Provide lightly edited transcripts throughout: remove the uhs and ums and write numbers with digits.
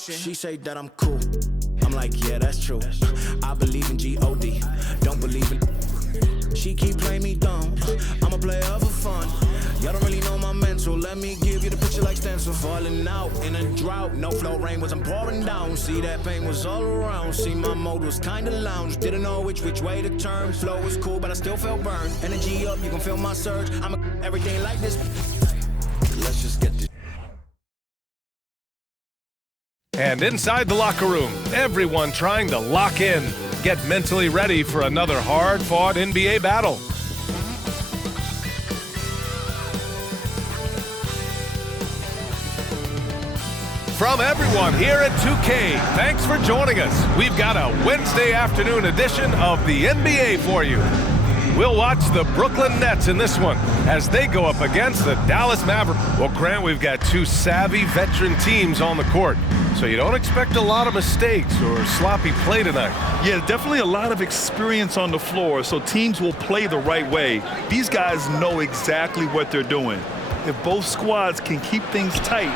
motion. She say that I'm cool. I'm like, yeah, that's true. I believe in G-O-D. Don't believe in. She keep playing me dumb. I'm a player for fun. Y'all don't really know my mental. Let me give you the picture like stencil. Falling out in a drought. No flow rain wasn't pouring down. See, that pain was all around. See, my mode was kinda lounge. Didn't know which way to turn. Flow was cool, but I still felt burned. Energy up, you can feel my surge. I'm everything like this. Let's just get this. And inside the locker room, everyone trying to lock in, get mentally ready for another hard-fought NBA battle. From everyone here at 2K, thanks for joining us. We've got a Wednesday afternoon edition of the NBA for you. We'll watch the Brooklyn Nets in this one as they go up against the Dallas Mavericks. Well, Grant, we've got two savvy veteran teams on the court, so you don't expect a lot of mistakes or sloppy play tonight. Yeah, definitely a lot of experience on the floor, so teams will play the right way. These guys know exactly what they're doing. If both squads can keep things tight,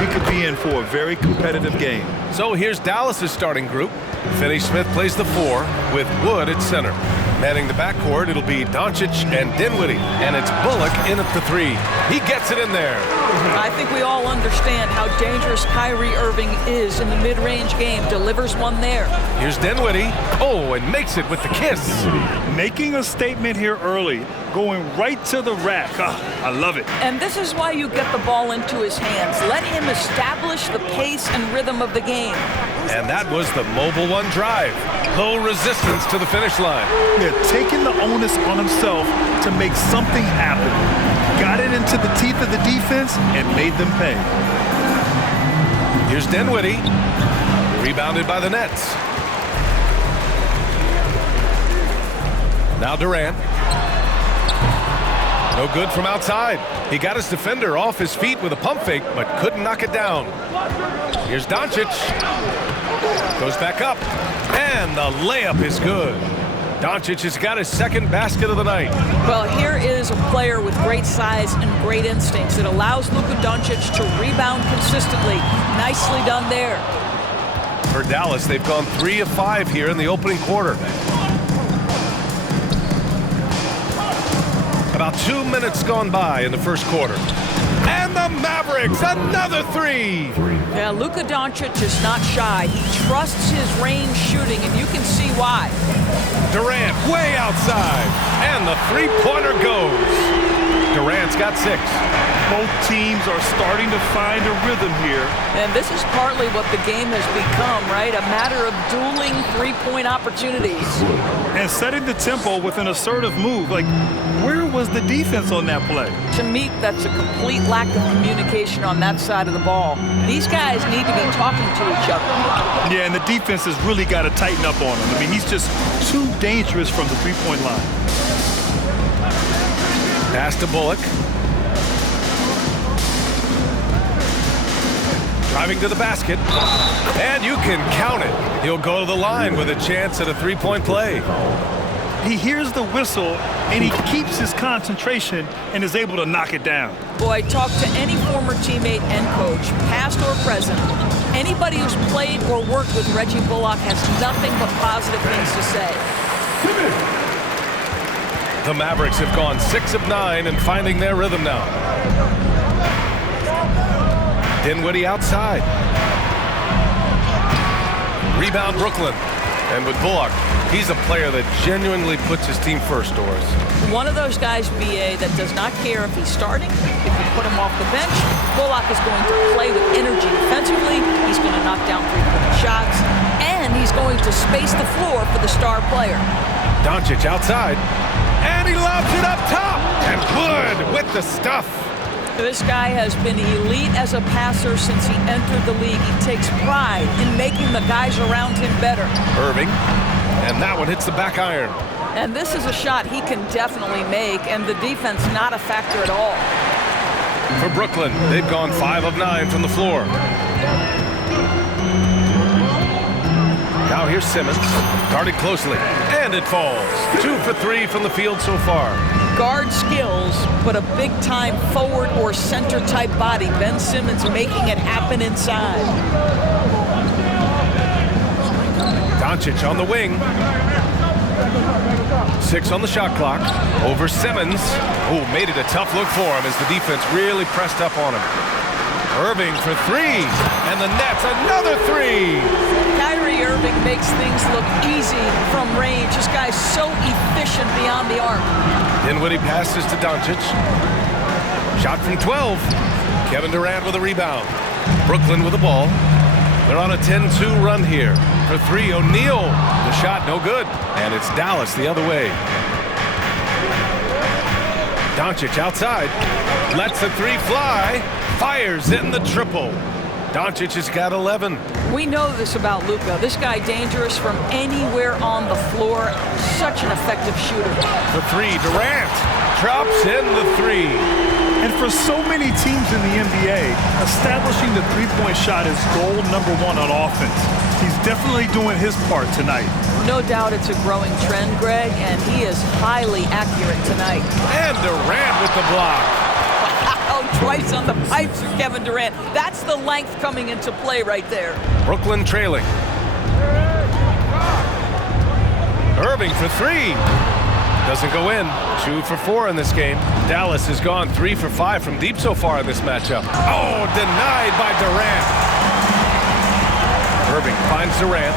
we could be in for a very competitive game. So here's Dallas's starting group. Finney-Smith plays the 4 with Wood at center. Manning the backcourt, it'll be Doncic and Dinwiddie, and it's Bullock in at the 3. He gets it in there. I think we all understand how dangerous Kyrie Irving is in the mid-range game. Delivers one there. Here's Dinwiddie. Oh, and makes it with the kiss. Making a statement here early, going right to the rack. I love it. And this is why you get the ball into his hands. Let him establish the pace and rhythm of the game. And that was the Mobile One drive. Low resistance to the finish line. Yeah, taking the onus on himself to make something happen. Got it into the teeth of the defense and made them pay. Here's Dinwiddie. Rebounded by the Nets. Now Durant. No good from outside. He got his defender off his feet with a pump fake, but couldn't knock it down. Here's Doncic. Goes back up. And the layup is good. Doncic has got his second basket of the night. Well, here is a player with great size and great instincts. It allows Luka Doncic to rebound consistently. Nicely done there. For Dallas, they've gone 3 of 5 here in the opening quarter. About 2 minutes gone by in the first quarter. And the Mavericks, another 3. Yeah, Luka Doncic is not shy. He trusts his range shooting, and you can see why. Durant way outside, and the three-pointer goes. Durant's got 6. Both teams are starting to find a rhythm here. And this is partly what the game has become, right? A matter of dueling three-point opportunities. And setting the tempo with an assertive move. Like, where was the defense on that play? To me, that's a complete lack of communication on that side of the ball. These guys need to be talking to each other. Yeah, and the defense has really got to tighten up on him. I mean, he's just too dangerous from the three-point line. Pass to Bullock. Driving to the basket. And you can count it. He'll go to the line with a chance at a three-point play. He hears the whistle, and he keeps his concentration and is able to knock it down. Boy, talk to any former teammate and coach, past or present. Anybody who's played or worked with Reggie Bullock has nothing but positive things to say. The Mavericks have gone 6 of 9 and finding their rhythm now. Dinwiddie outside. Rebound Brooklyn. And with Bullock, he's a player that genuinely puts his team first, Doris. One of those guys, BA, that does not care if he's starting, if you put him off the bench. Bullock is going to play with energy defensively. He's going to knock down three-point shots. And he's going to space the floor for the star player. Doncic outside. And he lobs it up top. And Wood with the stuff. This guy has been elite as a passer since he entered the league. He takes pride in making the guys around him better. Irving, and that one hits the back iron. And this is a shot he can definitely make, and the defense not a factor at all. For Brooklyn, they've gone 5 of 9 from the floor. Now here's Simmons, guarded closely, and it falls. 2 for 3 from the field so far. Guard skills, but a big-time forward or center-type body. Ben Simmons making it happen inside. Doncic on the wing. 6 on the shot clock. Over Simmons. Oh, made it a tough look for him as the defense really pressed up on him. Irving for 3. And the Nets, another 3. Kyrie Irving makes things look easy from range. This guy's so efficient beyond the arc. Dinwiddie passes to Doncic. Shot from 12. Kevin Durant with a rebound. Brooklyn with the ball. They're on a 10-2 run here. For 3, O'Neal. The shot no good. And it's Dallas the other way. Doncic outside. Lets the 3 fly. Fires in the triple. Doncic has got 11. We know this about Luka. This guy dangerous from anywhere on the floor. Such an effective shooter. For 3, Durant drops in the 3. And for so many teams in the NBA, establishing the three-point shot is goal number 1 on offense. He's definitely doing his part tonight. No doubt it's a growing trend, Greg, and he is highly accurate tonight. And Durant with the block. Wow, twice on the pipes of Kevin Durant. That's the length coming into play right there. Brooklyn trailing. Irving for 3. Doesn't go in. 2 for 4 in this game. Dallas has gone 3 for 5 from deep so far in this matchup. Oh, denied by Durant. Irving finds Durant.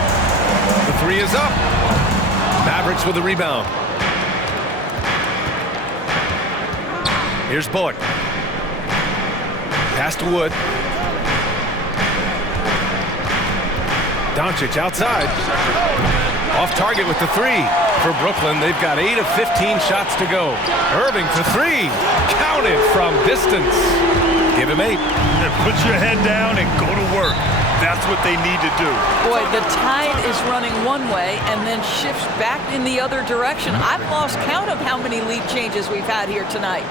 The 3 is up. Mavericks with the rebound. Here's Bullock. Pass to Wood. Doncic outside. Off target with the 3. For Brooklyn, they've got 8 of 15 shots to go. Irving for 3. Counted from distance. Give him 8. Put your head down and go to work. That's what they need to do. Boy, the tide is running one way and then shifts back in the other direction. I've lost count of how many lead changes we've had here tonight.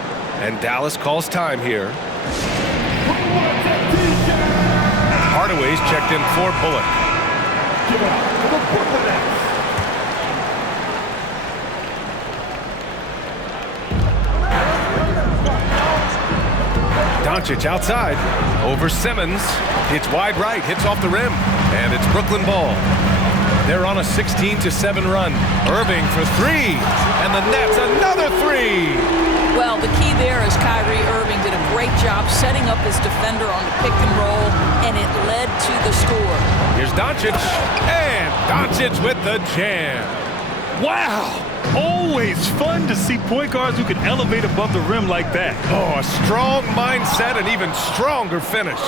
And Dallas calls time here. Hardaway's checked in for Bullock. Doncic outside. Over Simmons. Hits wide right. Hits off the rim. And it's Brooklyn ball. They're on a 16-7 run. Irving for 3. And the Nets another 3. Well, the key there is Kyrie Irving did a great job setting up his defender on the pick and roll, and it led to the score. Here's Doncic. And Doncic with the jam. Wow! Always fun to see point guards who can elevate above the rim like that. Oh, a strong mindset and even stronger finish.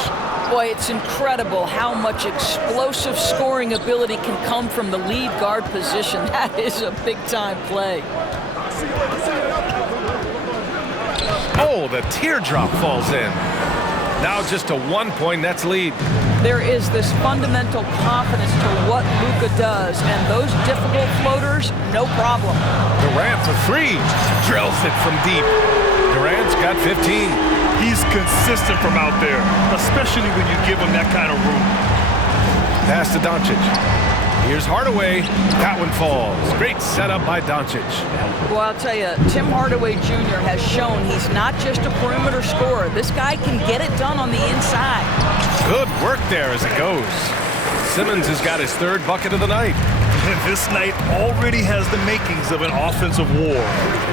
Boy, it's incredible how much explosive scoring ability can come from the lead guard position. That is a big-time play. Oh, the teardrop falls in. Now just a 1-point Nets lead. There is this fundamental confidence to what Luka does, and those difficult floaters, no problem. Durant for 3. Drills it from deep. Durant's got 15. He's consistent from out there, especially when you give him that kind of room. Pass to Doncic. Here's Hardaway. That one falls. Great setup by Doncic. Well, I'll tell you, Tim Hardaway Jr. has shown he's not just a perimeter scorer. This guy can get it done on the inside. Good work there as it goes. Simmons has got his 3rd bucket of the night. And this night already has the makings of an offensive war.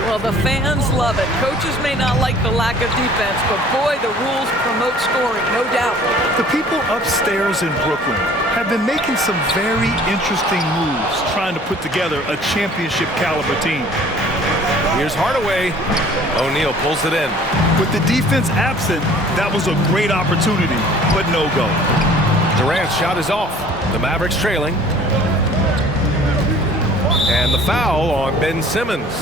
Well, the fans love it. Coaches may not like the lack of defense, but boy, the rules promote scoring, no doubt. The people upstairs in Brooklyn have been making some very interesting moves trying to put together a championship caliber team. Here's Hardaway. O'Neal pulls it in. With the defense absent, that was a great opportunity, but no go. Durant's shot is off. The Mavericks trailing. And the foul on Ben Simmons.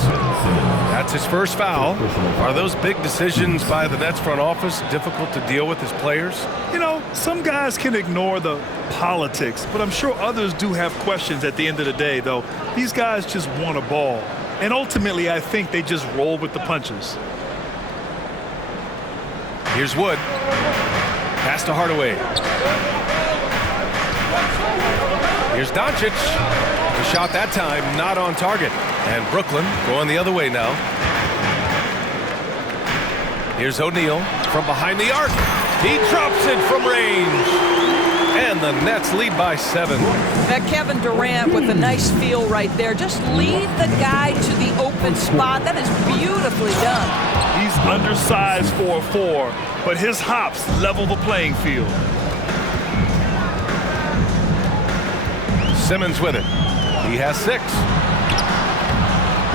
That's his first foul. Are those big decisions by the Nets front office difficult to deal with as players? You know, some guys can ignore the politics, but I'm sure others do have questions at the end of the day, though. These guys just want a ball. And ultimately, I think they just roll with the punches. Here's Wood. Pass to Hardaway. Here's Doncic. The shot that time not on target. And Brooklyn going the other way now. Here's O'Neal from behind the arc. He drops it from range. And the Nets lead by 7. That Kevin Durant with a nice feel right there. Just lead the guy to the open spot. That is beautifully done. He's undersized for a 4, but his hops level the playing field. Simmons with it. He has 6.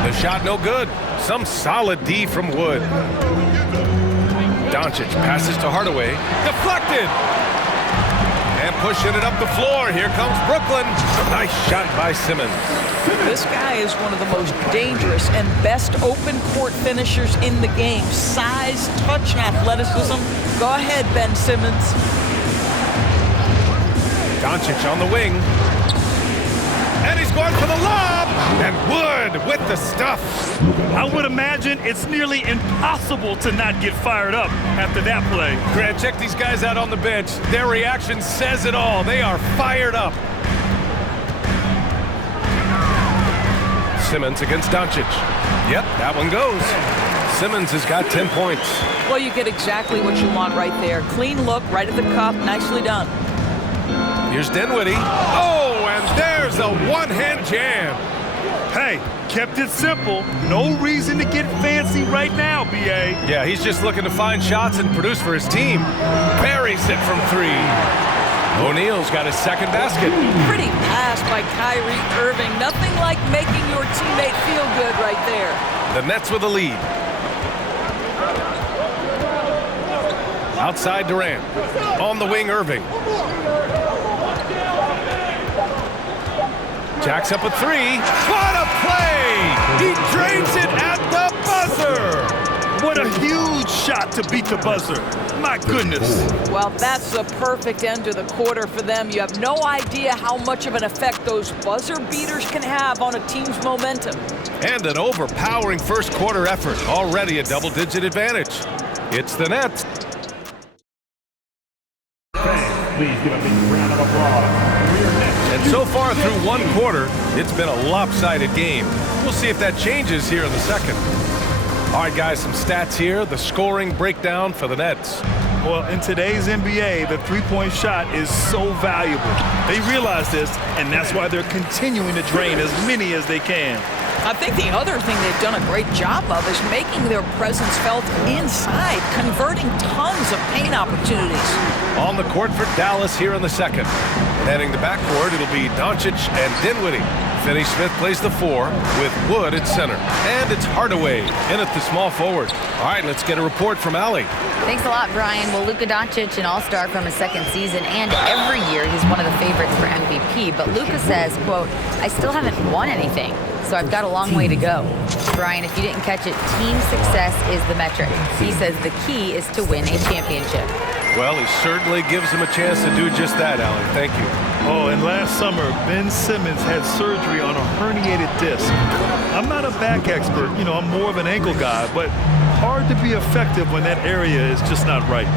The shot no good. Some solid D from Wood. Doncic passes to Hardaway. Deflected. And pushing it up the floor. Here comes Brooklyn. Nice shot by Simmons. This guy is one of the most dangerous and best open court finishers in the game. Size, touch, athleticism. Go ahead, Ben Simmons. Doncic on the wing. And he's going for the lob. And Wood with the stuff. I would imagine it's nearly impossible to not get fired up after that play. Grant, check these guys out on the bench. Their reaction says it all. They are fired up. Simmons against Doncic. Yep, that one goes. Simmons has got 10 points. Well, you get exactly what you want right there. Clean look, right at the cup, nicely done. Here's Dinwiddie. Oh, and there's a one-hand jam. Hey, kept it simple. No reason to get fancy right now, B.A. Yeah, he's just looking to find shots and produce for his team. Buries it from 3. O'Neal's got his second basket. Pretty pass by Kyrie Irving. Nothing like making your teammate feel good right there. The Nets with a lead. Outside Durant. On the wing, Irving. Jacks up a 3. What a play! He drains it at the buzzer! What a huge shot to beat the buzzer. My goodness. Well, that's the perfect end to the quarter for them. You have no idea how much of an effect those buzzer beaters can have on a team's momentum. And an overpowering first quarter effort. Already a double-digit advantage. It's the Nets. Please give a big round of applause. And so far through one quarter, it's been a lopsided game. We'll see if that changes here in the second. All right, guys, some stats here. The scoring breakdown for the Nets. Well, in today's NBA, the three-point shot is so valuable. They realize this, and that's why they're continuing to drain as many as they can. I think the other thing they've done a great job of is making their presence felt inside, converting tons of paint opportunities. On the court for Dallas here in the second. And heading the backcourt, it'll be Doncic and Dinwiddie. Finney Smith plays the 4 with Wood at center. And it's Hardaway in at the small forward. All right, let's get a report from Allie. Thanks a lot, Brian. Well, Luka Doncic, an all-star from his second season, and every year he's one of the favorites for MVP. But Luka says, quote, I still haven't won anything, so I've got a long way to go. Brian, if you didn't catch it, team success is the metric. He says the key is to win a championship. Well, he certainly gives him a chance to do just that, Allie. Thank you. Oh, and last summer, Ben Simmons had surgery on a herniated disc. I'm not a back expert, I'm more of an ankle guy, but hard to be effective when that area is just not right.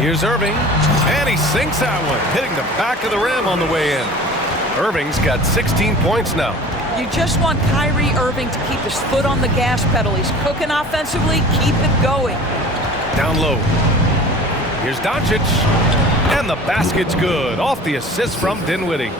Here's Irving, and he sinks that one, hitting the back of the rim on the way in. Irving's got 16 points now. You just want Kyrie Irving to keep his foot on the gas pedal. He's cooking offensively. Keep it going. Down low. Here's Doncic. And the basket's good. Off the assist from Dinwiddie.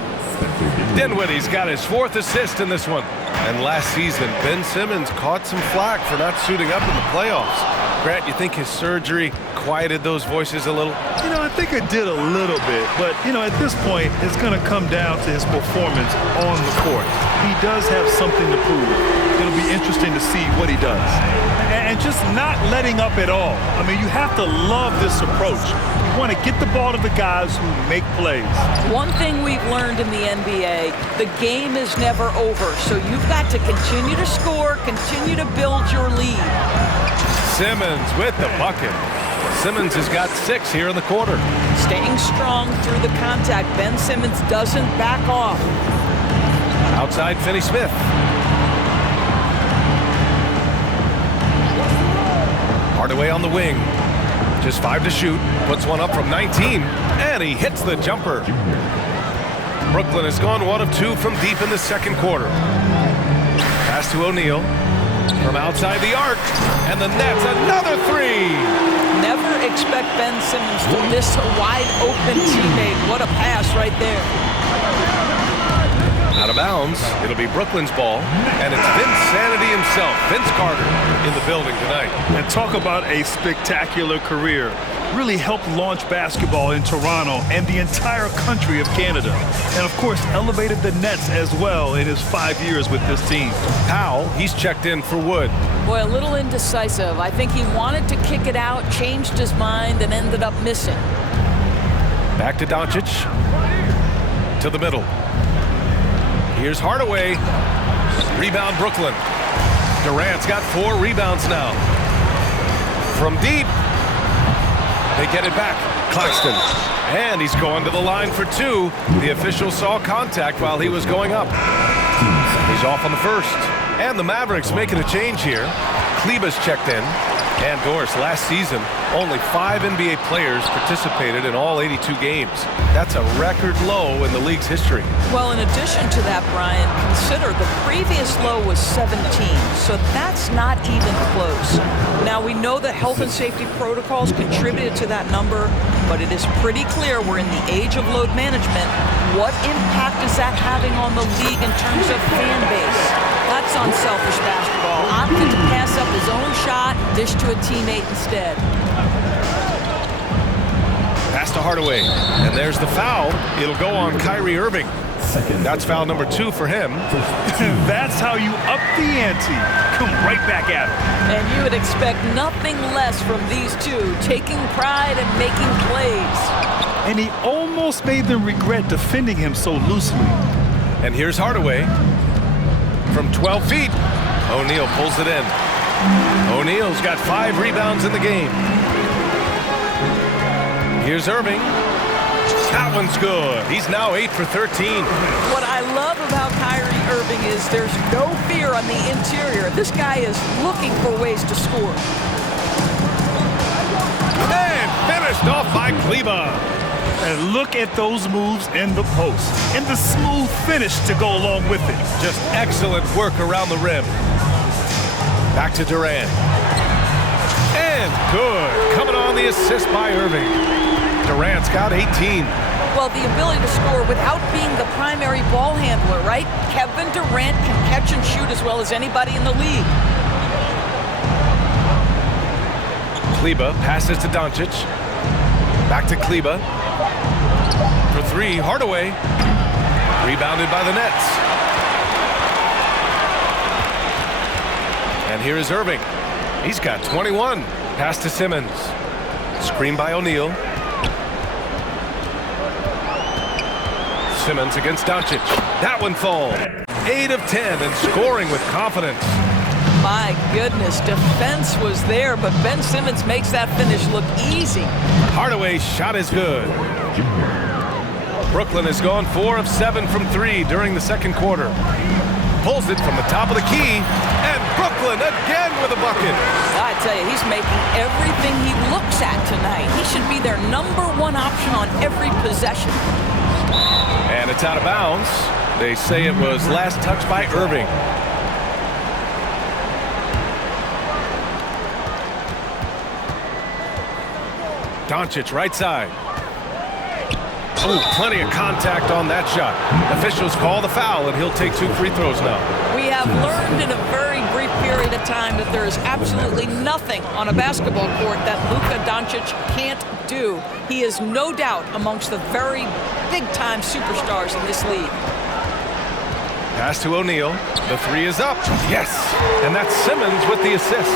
Dinwiddie's got his 4th assist in this one. And last season, Ben Simmons caught some flack for not suiting up in the playoffs. Grant, you think his surgery quieted those voices a little? I think it did a little bit. But, at this point, it's going to come down to his performance on the court. He does have something to prove. It'll be interesting to see what he does. And just not letting up at all. You have to love this approach. You want to get the ball to the guys who make plays. One thing we've learned in the NBA, the game is never over. So you've got to continue to score, continue to build your lead. Simmons with the bucket. Simmons has got 6 here in the quarter. Staying strong through the contact. Ben Simmons doesn't back off. Outside Finney Smith. Hardaway on the wing. Just 5 to shoot. Puts one up from 19. And he hits the jumper. Brooklyn has gone 1 of 2 from deep in the second quarter. Pass to O'Neal. From outside the arc. And the Nets, another 3. Never expect Ben Simmons to miss a wide-open teammate. What a pass right there. Out of bounds. It'll be Brooklyn's ball. And it's Vince Sanity himself, Vince Carter, in the building tonight. And talk about a spectacular career. Really helped launch basketball in Toronto and the entire country of Canada. And, of course, elevated the Nets as well in his 5 years with this team. Powell, he's checked in for Wood. Boy, a little indecisive. I think he wanted to kick it out, changed his mind, and ended up missing. Back to Doncic. To the middle. Here's Hardaway. Rebound Brooklyn. Durant's got 4 rebounds now. From deep. They get it back. Claxton. And he's going to the line for 2. The official saw contact while he was going up. He's off on the first. And the Mavericks making a change here. Kleber's checked in. And Doris, last season, only 5 NBA players participated in all 82 games. That's a record low in the league's history. Well, in addition to that, Brian, consider the previous low was 17, so that's not even close. Now, we know that health and safety protocols contributed to that number, but it is pretty clear we're in the age of load management. What impact is that having on the league in terms of fan base? That's unselfish basketball. Opted to pass up his own shot, dish to a teammate instead. Pass to Hardaway. And there's the foul. It'll go on Kyrie Irving. That's foul number 2 for him. That's how you up the ante. Come right back at him. And you would expect nothing less from these two, taking pride and making plays. And he almost made them regret defending him so loosely. And here's Hardaway. From 12 feet, O'Neal pulls it in. O'Neal's got 5 rebounds in the game. Here's Irving. That one's good. He's now 8 for 13. What I love about Kyrie Irving is there's no fear on the interior. This guy is looking for ways to score. And finished off by Kleber. And look at those moves in the post. And the smooth finish to go along with it. Just excellent work around the rim. Back to Durant. And good. Coming on the assist by Irving. Durant's got 18. Well, the ability to score without being the primary ball handler, right? Kevin Durant can catch and shoot as well as anybody in the league. Kleber passes to Doncic. Back to Kleber. For 3, Hardaway. Rebounded by the Nets. And here is Irving. He's got 21. Pass to Simmons. Screen by O'Neal. Simmons against Doncic. That one falls. 8 of 10 and scoring with confidence. My goodness, defense was there, but Ben Simmons makes that finish look easy. Hardaway's shot is good. Brooklyn has gone 4 of 7 from 3 during the second quarter. Pulls it from the top of the key, and Brooklyn again with a bucket. I tell you, he's making everything he looks at tonight. He should be their #1 option on every possession. And it's out of bounds. They say it was last touched by Irving. Doncic, right side. Oh, plenty of contact on that shot. Officials call the foul, and he'll take 2 free throws now. We have learned in a very brief period of time that there is absolutely nothing on a basketball court that Luka Doncic can't do. He is no doubt amongst the very big-time superstars in this league. Pass to O'Neal. The 3 is up. Yes! And that's Simmons with the assist.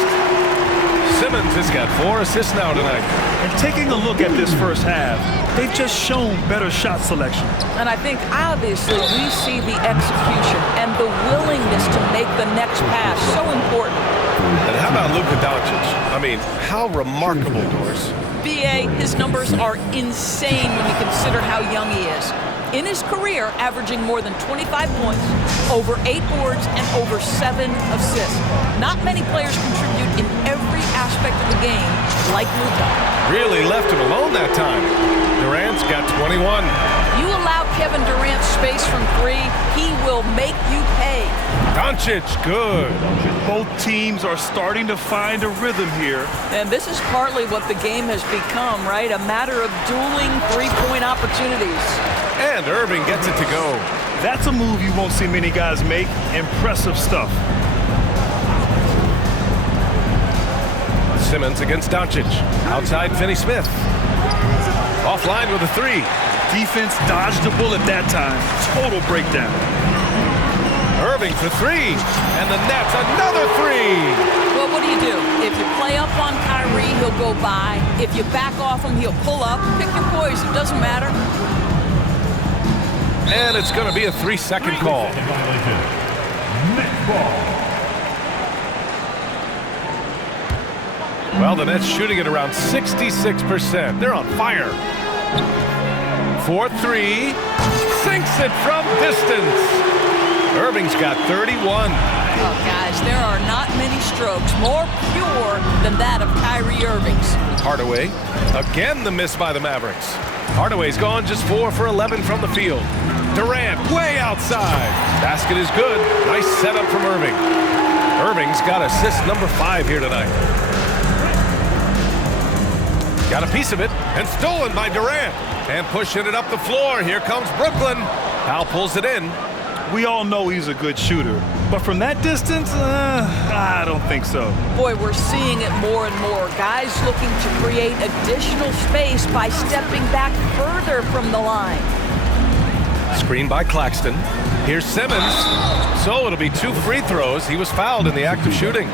Simmons has got 4 assists now tonight. And taking a look at this first half, they've just shown better shot selection. And I think obviously we see the execution and the willingness to make the next pass so important. And how about Luka Doncic? I mean, how remarkable, Doris. BA, his numbers are insane when you consider how young he is. In his career, averaging more than 25 points, over 8 boards, and over 7 assists. Not many players contribute in every aspect of the game like Luka. Really left him alone that time. Durant's got 21. You allow Kevin Durant space from three, he will make you pay. Doncic, good. Both teams are starting to find a rhythm here. And this is partly what the game has become, right? A matter of dueling three-point opportunities. And Irving gets it to go. That's a move you won't see many guys make. Impressive stuff. Simmons against Doncic. Outside Finney-Smith. Offline with a three. Defense dodged the bullet that time. Total breakdown. Irving for three. And the Nets, another three. Well, what do? If you play up on Kyrie, he'll go by. If you back off him, he'll pull up. Pick your poison, doesn't matter. And it's going to be a 3-second call. Next ball. Well, the Nets shooting at around 66%. They're on fire. 4-3. Sinks it from distance. Irving's got 31. Oh, guys, there are not many strokes more pure than that of Kyrie Irving's. Hardaway. Again, the miss by the Mavericks. Hardaway's gone just 4 for 11 from the field. Durant way outside. Basket is good. Nice setup from Irving. Irving's got assist number 5 here tonight. Got a piece of it and stolen by Durant. And pushing it up the floor. Here comes Brooklyn. Powell pulls it in. We all know he's a good shooter. But from that distance, I don't think so. Boy, we're seeing it more and more. Guys looking to create additional space by stepping back further from the line. Screen by Claxton. Here's Simmons. So it'll be 2 free throws. He was fouled in the act of shooting.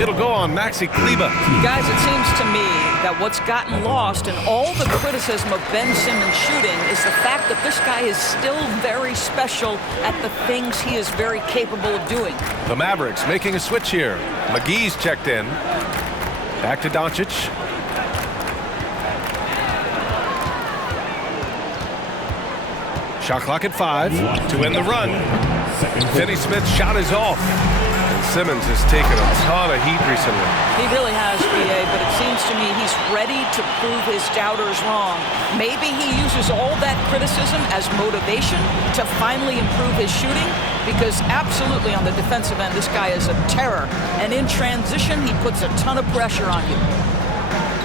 It'll go on Maxi Kleber. Guys, it seems to me that what's gotten lost in all the criticism of Ben Simmons shooting is the fact that this guy is still very special at the things he is very capable of doing. The Mavericks making a switch here. McGee's checked in. Back to Doncic. Shot clock at 5 to end the run. Finney-Smith's shot is off. Simmons has taken a ton of heat recently. He really has, B.A., but it seems to me he's ready to prove his doubters wrong. Maybe he uses all that criticism as motivation to finally improve his shooting, because absolutely on the defensive end, this guy is a terror. And in transition, he puts a ton of pressure on you.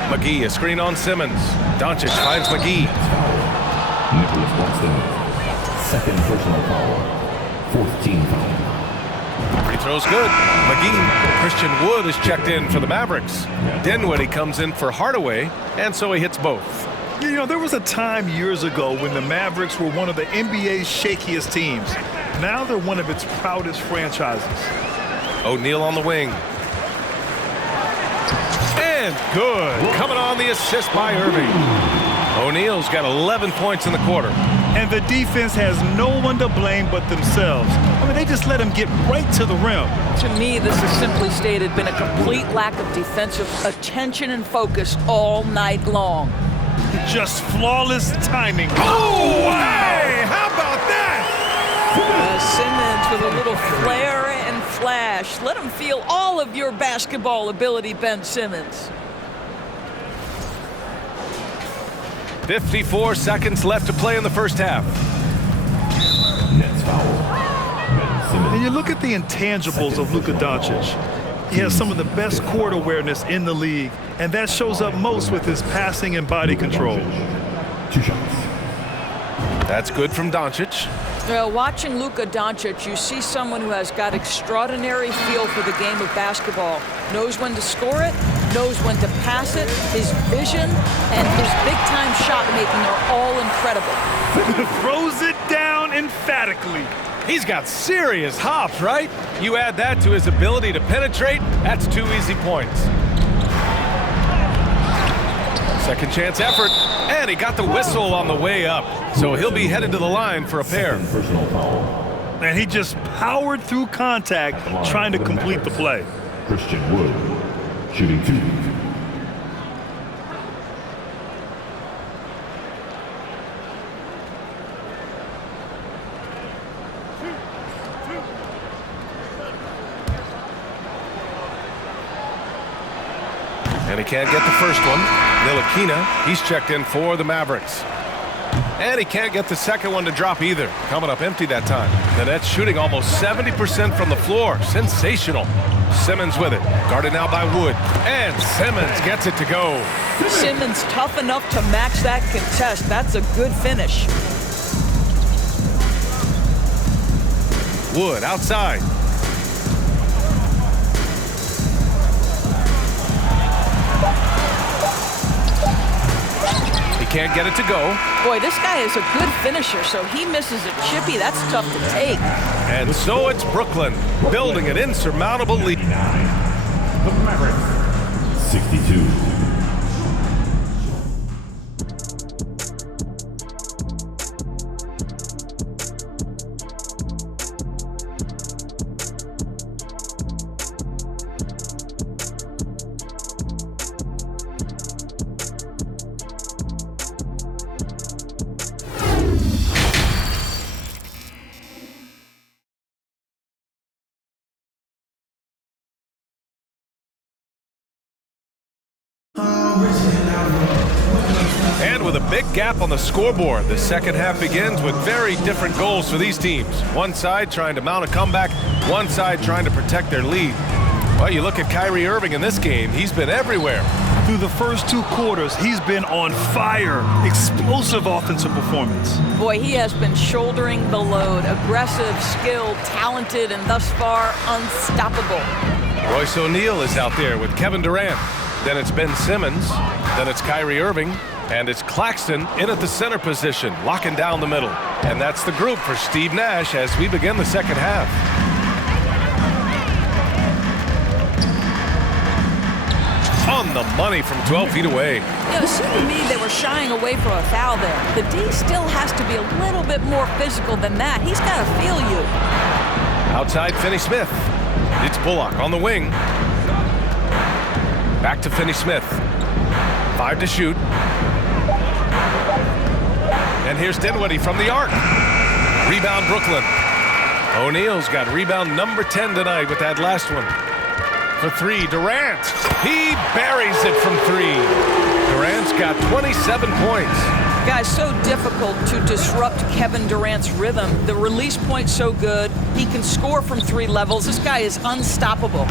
McGee, a screen on Simmons. Doncic finds McGee. Nicholas Boston. Second personal foul. 4th team foul. Free throw's good. McGee. Christian Wood is checked in for the Mavericks. Dinwiddie comes in for Hardaway, and so he hits both. You know, there was a time years ago when the Mavericks were one of the NBA's shakiest teams. Now they're one of its proudest franchises. O'Neal on the wing. And good. Coming on the assist by Irving. O'Neal's got 11 points in the quarter. And the defense has no one to blame but themselves. I mean, they just let him get right to the rim. To me, this has simply stated been a complete lack of defensive attention and focus all night long. Just flawless timing. Oh, hey! How about that? Simmons with a little flair and flash. Let him feel all of your basketball ability, Ben Simmons. 54 seconds left to play in the first half. Nets foul. Ben Simmons. And you look at the intangibles of Luka Doncic. He has some of the best court awareness in the league, and that shows up most with his passing and body control. 2 shots. That's good from Doncic. Well, watching Luka Doncic, you see someone who has got extraordinary feel for the game of basketball. Knows when to score it, knows when to pass it. His vision and his big-time shot making are all incredible. Throws it down emphatically. He's got serious hops, right? You add that to his ability to penetrate, that's 2 easy points. Second chance effort, and he got the whistle on the way up. So he'll be headed to the line for a pair. Personal foul. And he just powered through contact trying to complete the play. Christian Wood. Shooting 2. And he can't get the first one. Ntilikina, he's checked in for the Mavericks. And he can't get the second one to drop either. Coming up empty that time. The Nets shooting almost 70% from the floor. Sensational. Simmons with it. Guarded now by Wood. And Simmons gets it to go. Simmons tough enough to match that contest. That's a good finish. Wood outside. He can't get it to go. Boy, this guy is a good finisher, so he misses a chippy. That's tough to take. And so it's Brooklyn building an insurmountable lead. The Mavericks 62. And with a big gap on the scoreboard, the second half begins with very different goals for these teams. One side trying to mount a comeback, one side trying to protect their lead. Well, you look at Kyrie Irving in this game, he's been everywhere. Through the first 2 quarters, he's been on fire. Explosive offensive performance. Boy, he has been shouldering the load. Aggressive, skilled, talented, and thus far unstoppable. Royce O'Neal is out there with Kevin Durant. Then it's Ben Simmons. Then it's Kyrie Irving. And it's Claxton in at the center position, locking down the middle. And that's the group for Steve Nash as we begin the second half. On the money from 12 feet away. It seemed to me they were shying away from a foul there. The D still has to be a little bit more physical than that. He's got to feel you. Outside Finney-Smith. It's Bullock on the wing. Back to Finney-Smith. 5 to shoot. And here's Dinwiddie from the arc. Rebound Brooklyn. O'Neal's got rebound number 10 tonight with that last one. For 3, Durant. He buries it from 3. Durant's got 27 points. Guys, so difficult to disrupt Kevin Durant's rhythm. The release point's so good. He can score from 3 levels. This guy is unstoppable.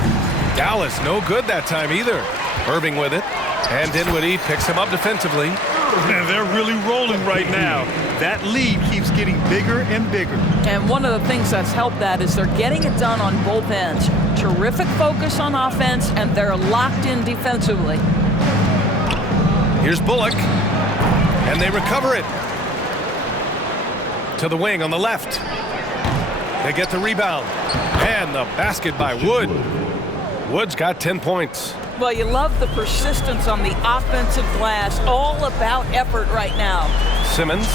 Dallas no good that time either. Irving with it. And Dinwiddie picks him up defensively. And they're really rolling right now. That lead keeps getting bigger and bigger. And one of the things that's helped that is they're getting it done on both ends. Terrific focus on offense, and they're locked in defensively. Here's Bullock. And they recover it. To the wing on the left. They get the rebound. And the basket by Wood. Wood's got 10 points. Well, you love the persistence on the offensive glass. All about effort right now. Simmons,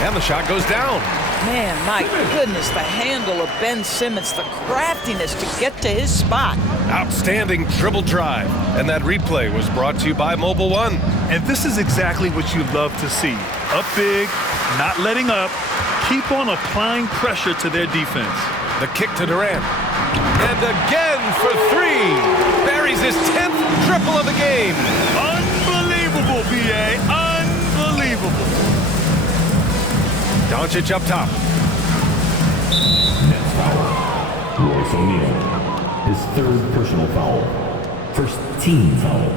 and the shot goes down. Man, my goodness, the handle of Ben Simmons, the craftiness to get to his spot. Outstanding dribble drive. And that replay was brought to you by Mobile One. And this is exactly what you love to see. Up big, not letting up, keep on applying pressure to their defense. The kick to Durant. And again for 3. Buries his 10th triple of the game. Unbelievable, B.A. Unbelievable. Doncic up top. Nets foul. Royce O'Neal. His 3rd personal foul. First team foul.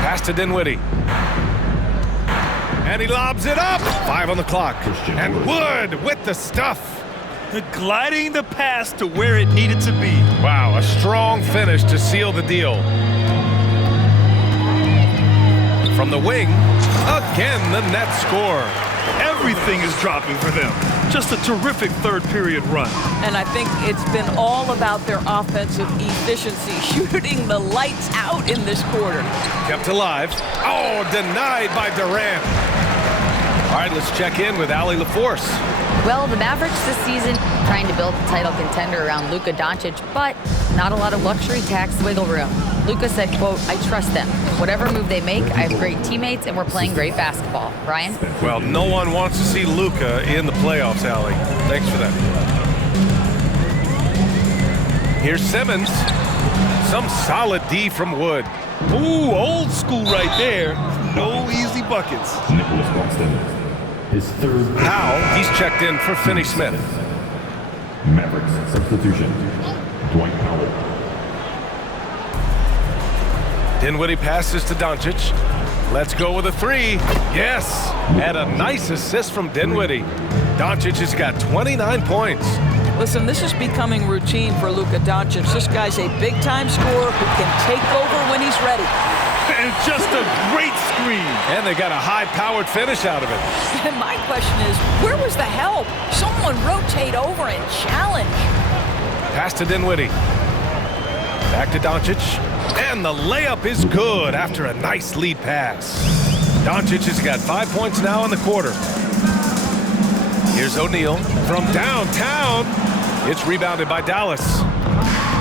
Pass to Dinwiddie. And he lobs it up. 5 on the clock. And Wood with the stuff. Gliding the pass to where it needed to be. Wow, a strong finish to seal the deal. From the wing, again the Nets score. Everything is dropping for them. Just a terrific 3rd period run. And I think it's been all about their offensive efficiency, shooting the lights out in this quarter. Kept alive. Oh, denied by Durant. All right, let's check in with Allie LaForce. Well, the Mavericks this season trying to build a title contender around Luka Doncic, but not a lot of luxury tax wiggle room. Luka said, quote, "I trust them. Whatever move they make, I have great teammates and we're playing great basketball." Ryan? Well, no one wants to see Luka in the playoffs, Allie. Thanks for that. Here's Simmons. Some solid D from Wood. Ooh, old school right there. No easy buckets. Nicholas Buxton, his third. Powell, he's checked in for Finney-Smith. Mavericks substitution, Dwight Powell. Dinwiddie passes to Doncic. Let's go with a three. Yes, and a nice assist from Dinwiddie. Doncic has got 29 points. Listen, this is becoming routine for Luka Doncic. This guy's a big-time scorer who can take over when he's ready. And just a great screen. And they got a high-powered finish out of it. And my question is, where was the help? Someone rotate over and challenge. Pass to Dinwiddie. Back to Doncic. And the layup is good after a nice lead pass. Doncic has got 5 points now in the quarter. Here's O'Neal from downtown. It's rebounded by Dallas.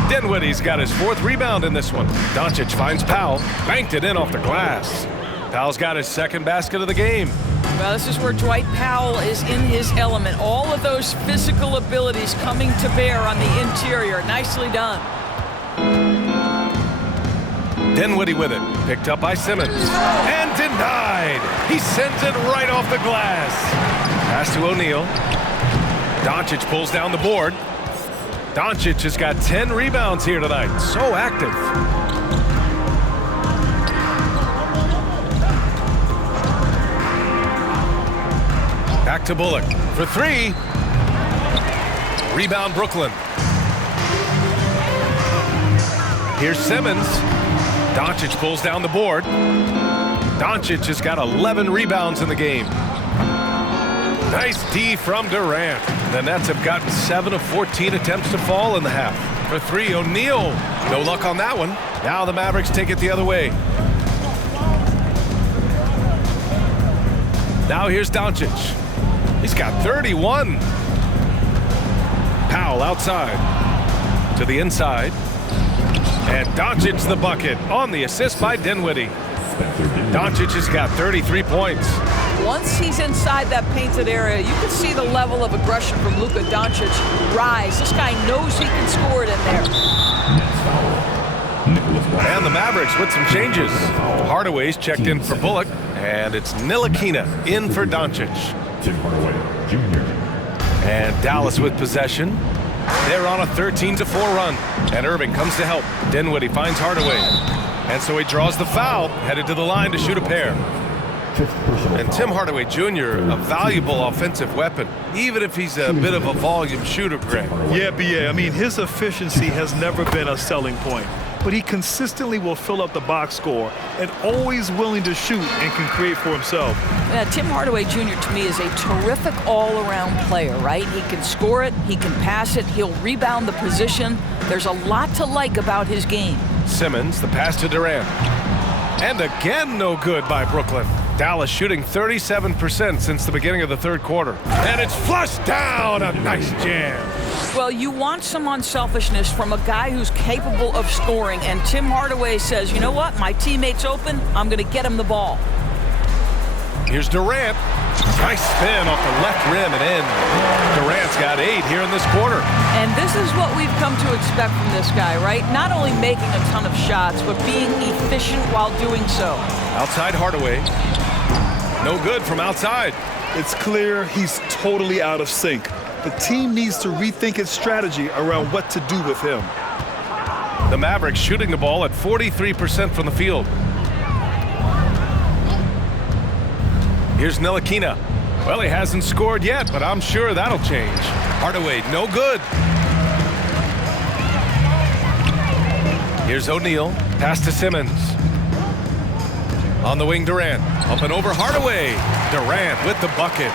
Dinwiddie's got his 4th rebound in this one. Doncic finds Powell, banked it in off the glass. Powell's got his 2nd basket of the game. Well, this is where Dwight Powell is in his element. All of those physical abilities coming to bear on the interior. Nicely done. Dinwiddie with it, picked up by Simmons, and denied. He sends it right off the glass. Pass to O'Neal. Doncic pulls down the board. Doncic has got 10 rebounds here tonight. So active. Back to Bullock for 3. Rebound Brooklyn. Here's Simmons. Doncic pulls down the board. Doncic has got 11 rebounds in the game. Nice D from Durant. The Nets have gotten 7 of 14 attempts to fall in the half. For 3, O'Neal. No luck on that one. Now the Mavericks take it the other way. Now here's Doncic. He's got 31. Powell outside. To the inside. And Doncic the bucket on the assist by Dinwiddie. Doncic has got 33 points. Once he's inside that painted area, you can see the level of aggression from Luka Doncic rise. This guy knows he can score it in there. And the Mavericks with some changes. Hardaway's checked in for Bullock, and it's Ntilikina in for Doncic. Tim Hardaway Jr. And Dallas with possession. They're on a 13-4 run, and Irving comes to help. Dinwiddie finds Hardaway, and so he draws the foul, headed to the line to shoot a pair. And Tim Hardaway Jr., a valuable offensive weapon, even if he's a bit of a volume shooter, Greg. Yeah, BA. I mean, his efficiency has never been a selling point, but he consistently will fill up the box score and always willing to shoot and can create for himself. Yeah, Tim Hardaway Jr. to me is a terrific all-around player, right? He can score it, he can pass it, he'll rebound the position. There's a lot to like about his game. Simmons, the pass to Durant. And again, no good by Brooklyn. Dallas shooting 37% since the beginning of the 3rd quarter. And it's flushed down. A nice jam. Well, you want some unselfishness from a guy who's capable of scoring. And Tim Hardaway says, you know what? My teammate's open. I'm going to get him the ball. Here's Durant. Nice spin off the left rim and in. Durant's got 8 here in this quarter. And this is what we've come to expect from this guy, right? Not only making a ton of shots, but being efficient while doing so. Outside Hardaway. No good from outside. It's clear he's totally out of sync. The team needs to rethink its strategy around what to do with him. The Mavericks shooting the ball at 43% from the field. Here's Ntilikina. Well, he hasn't scored yet, but I'm sure that'll change. Hardaway, no good. Here's O'Neal. Pass to Simmons. On the wing, Durant. Up and over Hardaway. Durant with the bucket.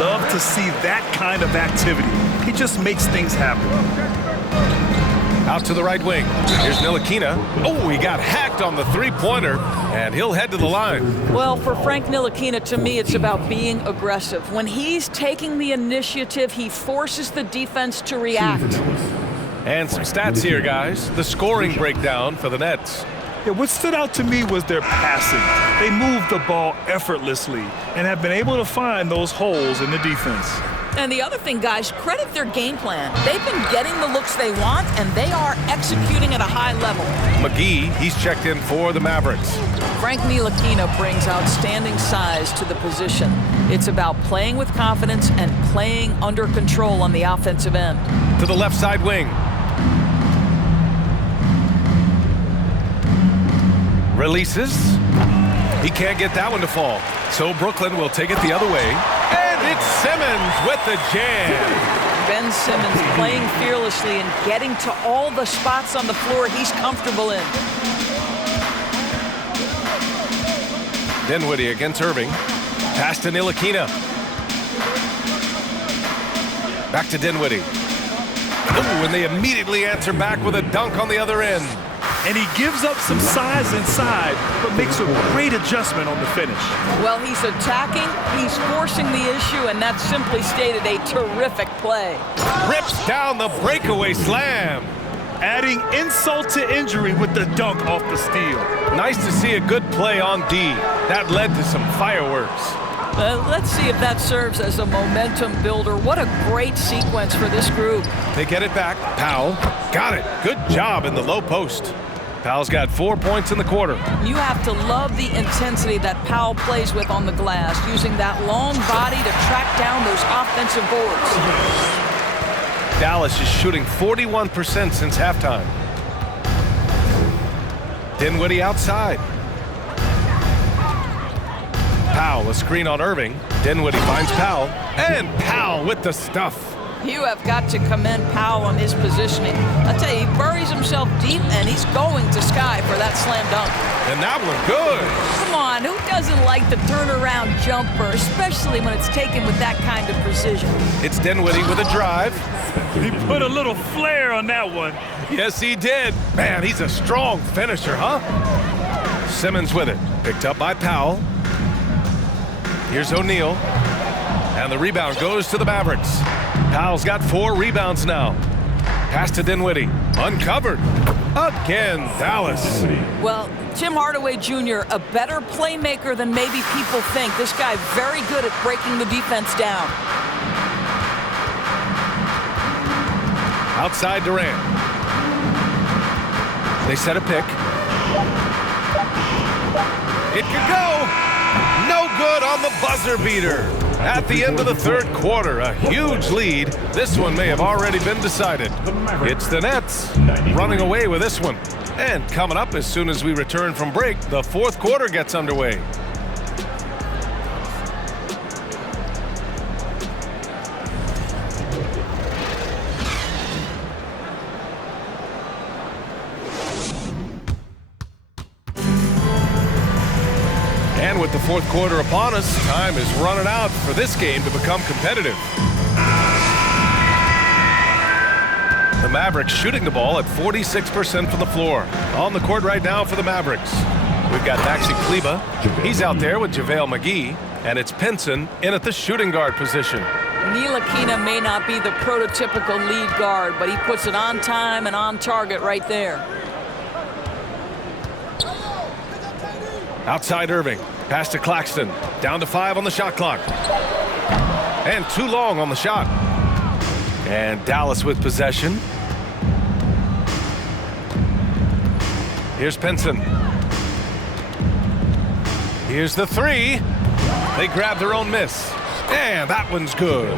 Love to see that kind of activity. He just makes things happen. Out to the right wing. Here's Ntilikina. Oh, he got hacked on the three-pointer, and he'll head to the line. Well, for Frank Ntilikina, to me, it's about being aggressive. When he's taking the initiative, he forces the defense to react. And some stats here, guys. The scoring breakdown for the Nets. Yeah, what stood out to me was their passing. They moved the ball effortlessly and have been able to find those holes in the defense. And the other thing, guys, credit their game plan. They've been getting the looks they want, and they are executing at a high level. McGee, he's checked in for the Mavericks. Frank Ntilikina brings outstanding size to the position. It's about playing with confidence and playing under control on the offensive end. To the left side wing. Releases. He can't get that one to fall. So Brooklyn will take it the other way. And it's Simmons with the jam. Ben Simmons playing fearlessly and getting to all the spots on the floor he's comfortable in. Dinwiddie against Irving. Pass to Ntilikina. Back to Dinwiddie. Ooh, and they immediately answer back with a dunk on the other end. And he gives up some size inside, but makes a great adjustment on the finish. Well, he's attacking, he's forcing the issue, and that's simply stated a terrific play. Rips down the breakaway slam. Adding insult to injury with the dunk off the steal. Nice to see a good play on D. That led to some fireworks. Let's see if that serves as a momentum builder. What a great sequence for this group. They get it back. Powell got it. Good job in the low post. Powell's got 4 points in the quarter. You have to love the intensity that Powell plays with on the glass, using that long body to track down those offensive boards. Dallas is shooting 41% since halftime. Dinwiddie outside. Powell, a screen on Irving. Dinwiddie finds Powell. And Powell with the stuff. You have got to commend Powell on his positioning. I tell you, he buries himself deep, and he's going to sky for that slam dunk. And that one good. Come on, who doesn't like the turnaround jumper, especially when it's taken with that kind of precision? It's Dinwiddie with a drive. He put a little flair on that one. Yes, he did. Man, he's a strong finisher, huh? Simmons with it. Picked up by Powell. Here's O'Neal. And the rebound goes to the Mavericks. Powell's got 4 rebounds now. Pass to Dinwiddie. Uncovered. Again, Dallas. Well, Tim Hardaway Jr., a better playmaker than maybe people think. This guy very good at breaking the defense down. Outside Durant. They set a pick. It could go. No good on the buzzer beater. At the end of the third quarter, a huge lead. This one may have already been decided. It's the Nets running away with this one. And coming up as soon as we return from break, the fourth quarter gets underway. And with the fourth quarter upon us, time is running out for this game to become competitive. The Mavericks shooting the ball at 46% from the floor. On the court right now for the Mavericks. We've got Maxi Kleber. He's out there with JaVale McGee. And it's Pinson in at the shooting guard position. Ntilikina may not be the prototypical lead guard, but he puts it on time and on target right there. Outside Irving. Pass to Claxton. Down to 5 on the shot clock. And too long on the shot. And Dallas with possession. Here's Pinson. Here's the 3. They grab their own miss. And that one's good.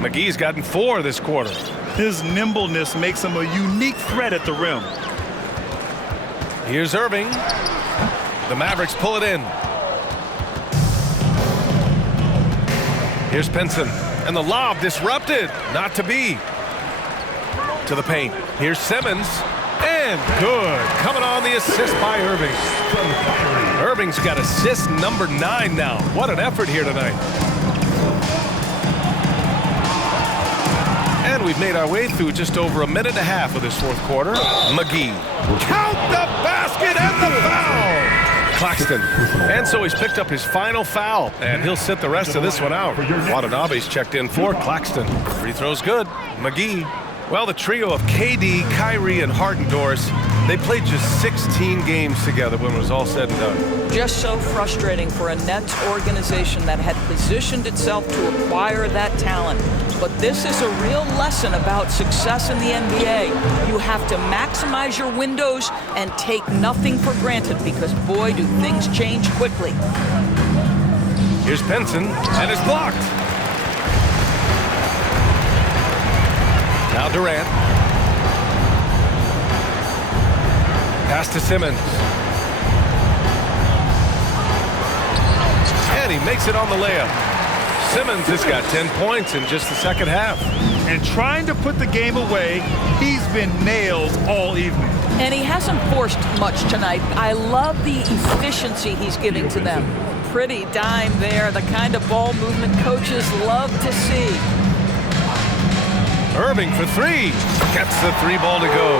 McGee's gotten 4 this quarter. His nimbleness makes him a unique threat at the rim. Here's Irving. The Mavericks pull it in. Here's Pinson. And the lob disrupted. Not to be. To the paint. Here's Simmons. And good. Coming on the assist by Irving. Irving's got assist number 9 now. What an effort here tonight. And we've made our way through just over a minute and a half of this fourth quarter. McGee. Count the basket and the foul. Claxton. And so he's picked up his final foul, and he'll sit the rest of this one out. Watanabe's checked in for Claxton. Free throw's good. McGee Well, the trio of KD, Kyrie, and Harden, Doris, they played just 16 games together when it was all said and done. Just so frustrating for a Nets organization that had positioned itself to acquire that talent. But this is a real lesson about success in the NBA. You have to maximize your windows and take nothing for granted because, boy, do things change quickly. Here's Pinson, and it's blocked. Now Durant. Pass to Simmons. And he makes it on the layup. Simmons has got 10 points in just the second half. And trying to put the game away, he's been nailed all evening. And he hasn't forced much tonight. I love the efficiency he's giving to them. Pretty dime there, the kind of ball movement coaches love to see. Irving for three. Gets the three ball to go.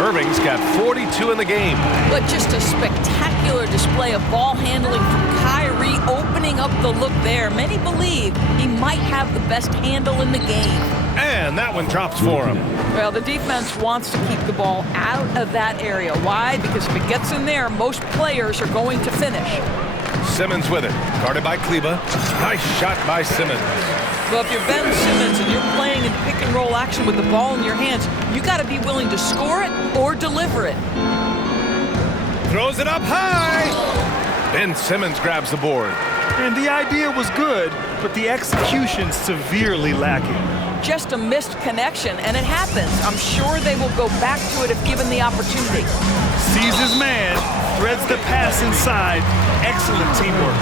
Irving's got 42 in the game. But just a spectacular display of ball handling from Kyrie, opening up the look there. Many believe he might have the best handle in the game. And that one drops for him. Well, the defense wants to keep the ball out of that area. Why? Because if it gets in there, most players are going to finish. Simmons with it. Guarded by Kleba. Nice shot by Simmons. Well, if you're Ben Simmons and you're playing in pick-and-roll action with the ball in your hands, you got to be willing to score it or deliver it. Throws it up high. Ben Simmons grabs the board. And the idea was good, but the execution severely lacking. Just a missed connection, and it happens. I'm sure they will go back to it if given the opportunity. Sees his man, threads the pass inside. Excellent teamwork.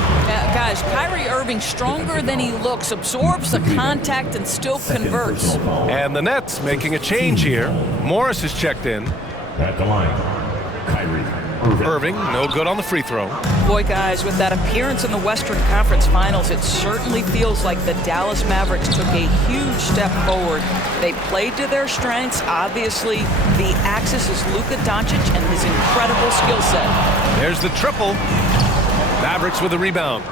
Guys, Kyrie Irving, stronger than he looks, absorbs the contact and still converts. And the Nets making a change here. Morris is checked in. At the line, Kyrie Irving, no good on the free throw. Boy, guys, with that appearance in the Western Conference Finals, it certainly feels like the Dallas Mavericks took a huge step forward. They played to their strengths. Obviously, the axis is Luka Doncic and his incredible skill set. There's the triple. Mavericks with a rebound.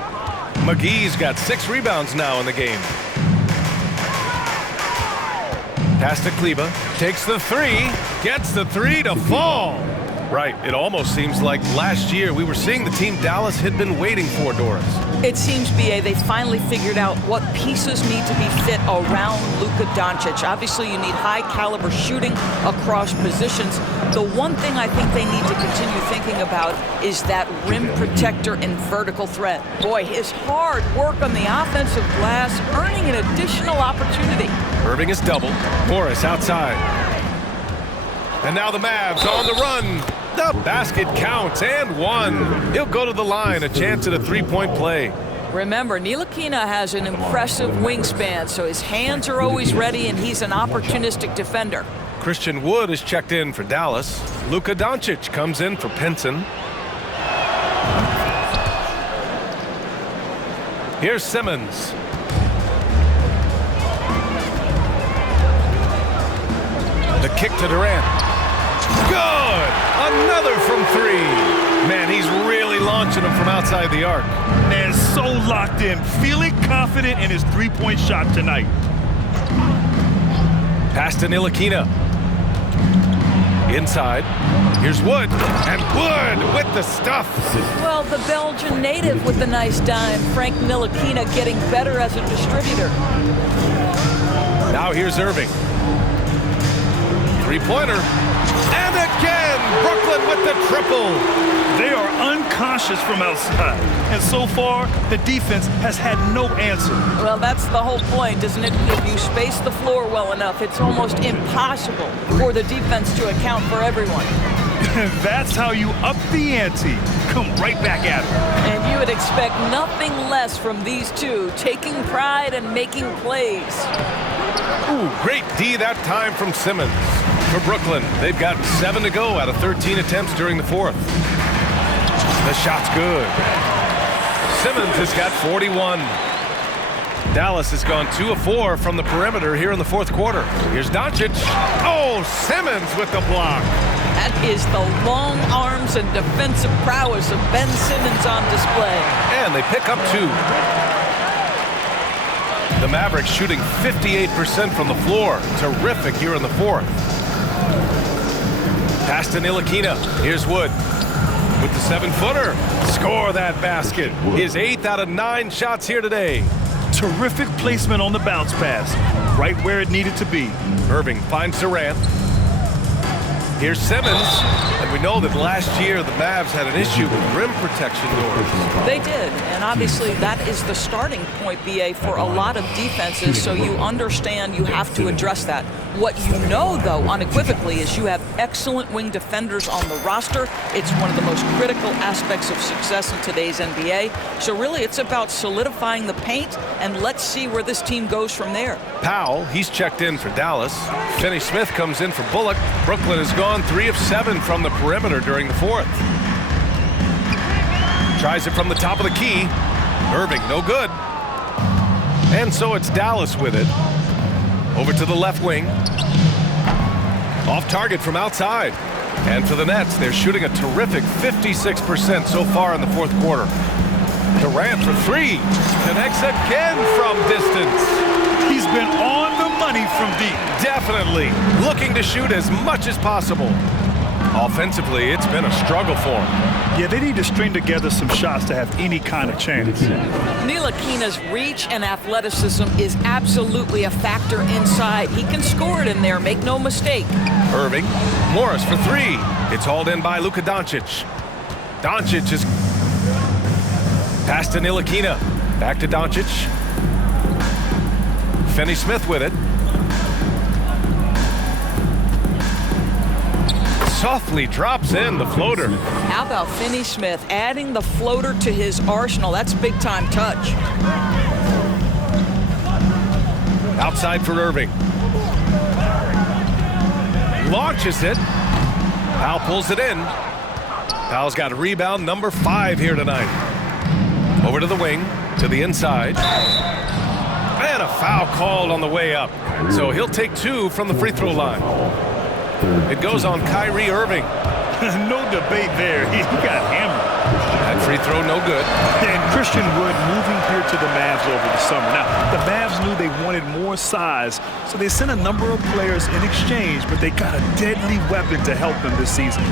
McGee's got 6 rebounds now in the game. Pass to Kleba. Takes the three. Gets the three to fall. Right. It almost seems like last year we were seeing the team Dallas had been waiting for, Doris. It seems, B.A., they finally figured out what pieces need to be fit around Luka Doncic. Obviously, you need high-caliber shooting across positions. The one thing I think they need to continue thinking about is that rim protector and vertical threat. Boy, his hard work on the offensive glass, earning an additional opportunity. Irving is doubled. Morris outside. And now the Mavs on the run. The basket counts and one. He'll go to the line, a chance at a three-point play. Remember, Ntilikina has an impressive wingspan, so his hands are always ready, and he's an opportunistic defender. Christian Wood is checked in for Dallas. Luka Doncic comes in for Pinson. Here's Simmons. The kick to Durant. Good! Another from three. Man, he's really launching them from outside the arc. Man, so locked in, feeling confident in his three-point shot tonight. Pass to Ntilikina. Inside. Here's Wood. And Wood with the stuff. Well, the Belgian native with the nice dime. Frank Ntilikina getting better as a distributor. Now here's Irving. Three-pointer. And again, Brooklyn with the triple. They are unconscious from outside. And so far, the defense has had no answer. Well, that's the whole point, isn't it? If you space the floor well enough, it's almost impossible for the defense to account for everyone. That's how you up the ante. Come right back at it. And you would expect nothing less from these two, taking pride and making plays. Ooh, great D that time from Simmons. For Brooklyn, they've got 7 to go out of 13 attempts during the fourth. The shot's good. Simmons has got 41. Dallas has gone 2 of 4 from the perimeter here in the fourth quarter. Here's Doncic. Oh, Simmons with the block. That is the long arms and defensive prowess of Ben Simmons on display. And they pick up 2. The Mavericks shooting 58% from the floor. Terrific here in the fourth. Pass to Ntilikina. Here's Wood with the 7-footer. Score that basket. His 8th out of 9 shots here today. Terrific placement on the bounce pass. Right where it needed to be. Irving finds Durant. Here's Simmons. And we know that last year the Mavs had an issue with rim protection doors. They did, and obviously that is the starting point, BA, for a lot of defenses, so you understand you have to address that. What you know, though, unequivocally, is you have excellent wing defenders on the roster. It's one of the most critical aspects of success in today's NBA. So really, it's about solidifying the paint, and let's see where this team goes from there. Powell, he's checked in for Dallas. Finney-Smith comes in for Bullock. Brooklyn has gone 3 of 7 from the perimeter during the fourth. Tries it from the top of the key. Irving, no good. And so it's Dallas with it. Over to the left wing. Off target from outside. And for the Nets, they're shooting a terrific 56% so far in the fourth quarter. Durant for 3. Connects again from distance. He's been on the money from deep. Definitely looking to shoot as much as possible. Offensively, it's been a struggle for him. Yeah, they need to string together some shots to have any kind of chance. Ntilikina's reach and athleticism is absolutely a factor inside. He can score it in there, make no mistake. Irving, Morris for 3. It's hauled in by Luka Doncic. Doncic is pass to Ntilikina. Back to Doncic. Finney-Smith with it. Softly drops in the floater. How about Finney-Smith adding the floater to his arsenal? That's big-time touch. Outside for Irving. Launches it. Powell pulls it in. Powell's got rebound number 5 here tonight. Over to the wing, to the inside. And a foul called on the way up. So he'll take 2 from the free throw line. It goes on Kyrie Irving. No debate there. He got hammered. That free throw no good. And Christian Wood moving here to the Mavs over the summer. Now, the Mavs knew they wanted more size, so they sent a number of players in exchange, but they got a deadly weapon to help them this season.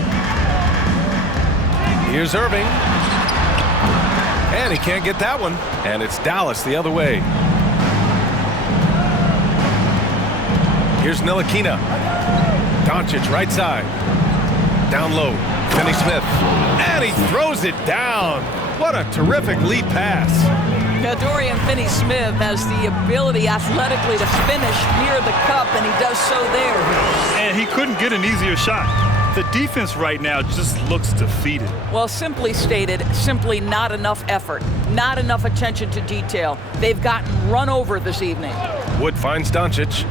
Here's Irving. And he can't get that one. And it's Dallas the other way. Here's Ntilikina. Doncic right side. Down low. Finney-Smith. And he throws it down. What a terrific lead pass. Now, Dorian Finney-Smith has the ability athletically to finish near the cup, and he does so there. And he couldn't get an easier shot. The defense right now just looks defeated. Well, simply stated, simply not enough effort, not enough attention to detail. They've gotten run over this evening. Wood finds Doncic.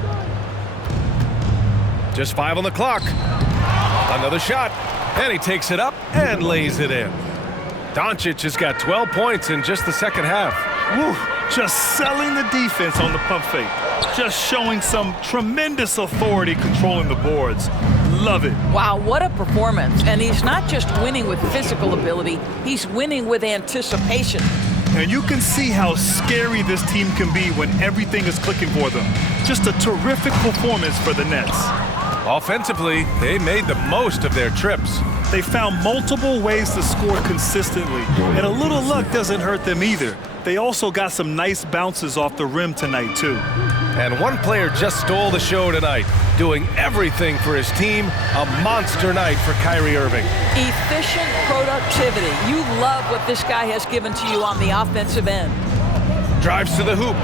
Just 5 on the clock. Another shot. And he takes it up and lays it in. Doncic has got 12 points in just the second half. Woo, just selling the defense on the pump fake. Just showing some tremendous authority controlling the boards. Love it. Wow, what a performance. And he's not just winning with physical ability, he's winning with anticipation. And you can see how scary this team can be when everything is clicking for them. Just a terrific performance for the Nets. Offensively, they made the most of their trips. They found multiple ways to score consistently, and a little luck doesn't hurt them either. They also got some nice bounces off the rim tonight, too. And one player just stole the show tonight, doing everything for his team. A monster night for Kyrie Irving. Efficient productivity. You love what this guy has given to you on the offensive end. Drives to the hoop.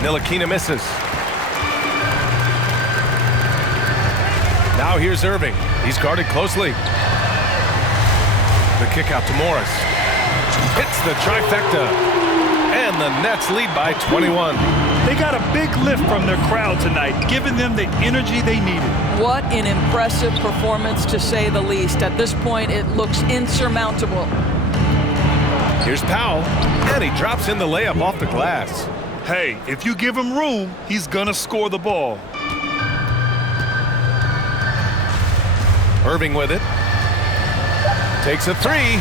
Ntilikina misses. Now here's Irving. He's guarded closely. The kick out to Morris. Hits the trifecta. And the Nets lead by 21. They got a big lift from their crowd tonight, giving them the energy they needed. What an impressive performance, to say the least. At this point, it looks insurmountable. Here's Powell. And he drops in the layup off the glass. Hey, if you give him room, he's going to score the ball. Irving with it. Takes a 3.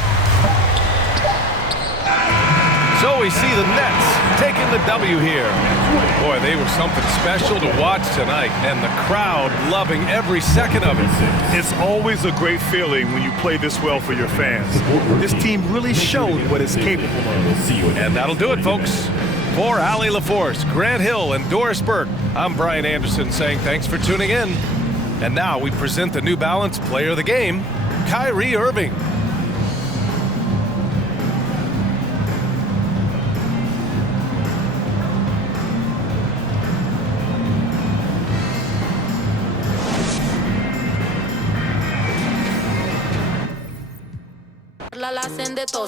So we see the Nets taking the W here. Boy, they were something special to watch tonight, and the crowd loving every second of it. It's always a great feeling when you play this well for your fans. This team really showed what it's capable of. And that'll do it, folks. For Allie LaForce, Grant Hill, and Doris Burke, I'm Brian Anderson saying thanks for tuning in. And now we present the New Balance Player of the Game, Kyrie Irving. La hacen de tos.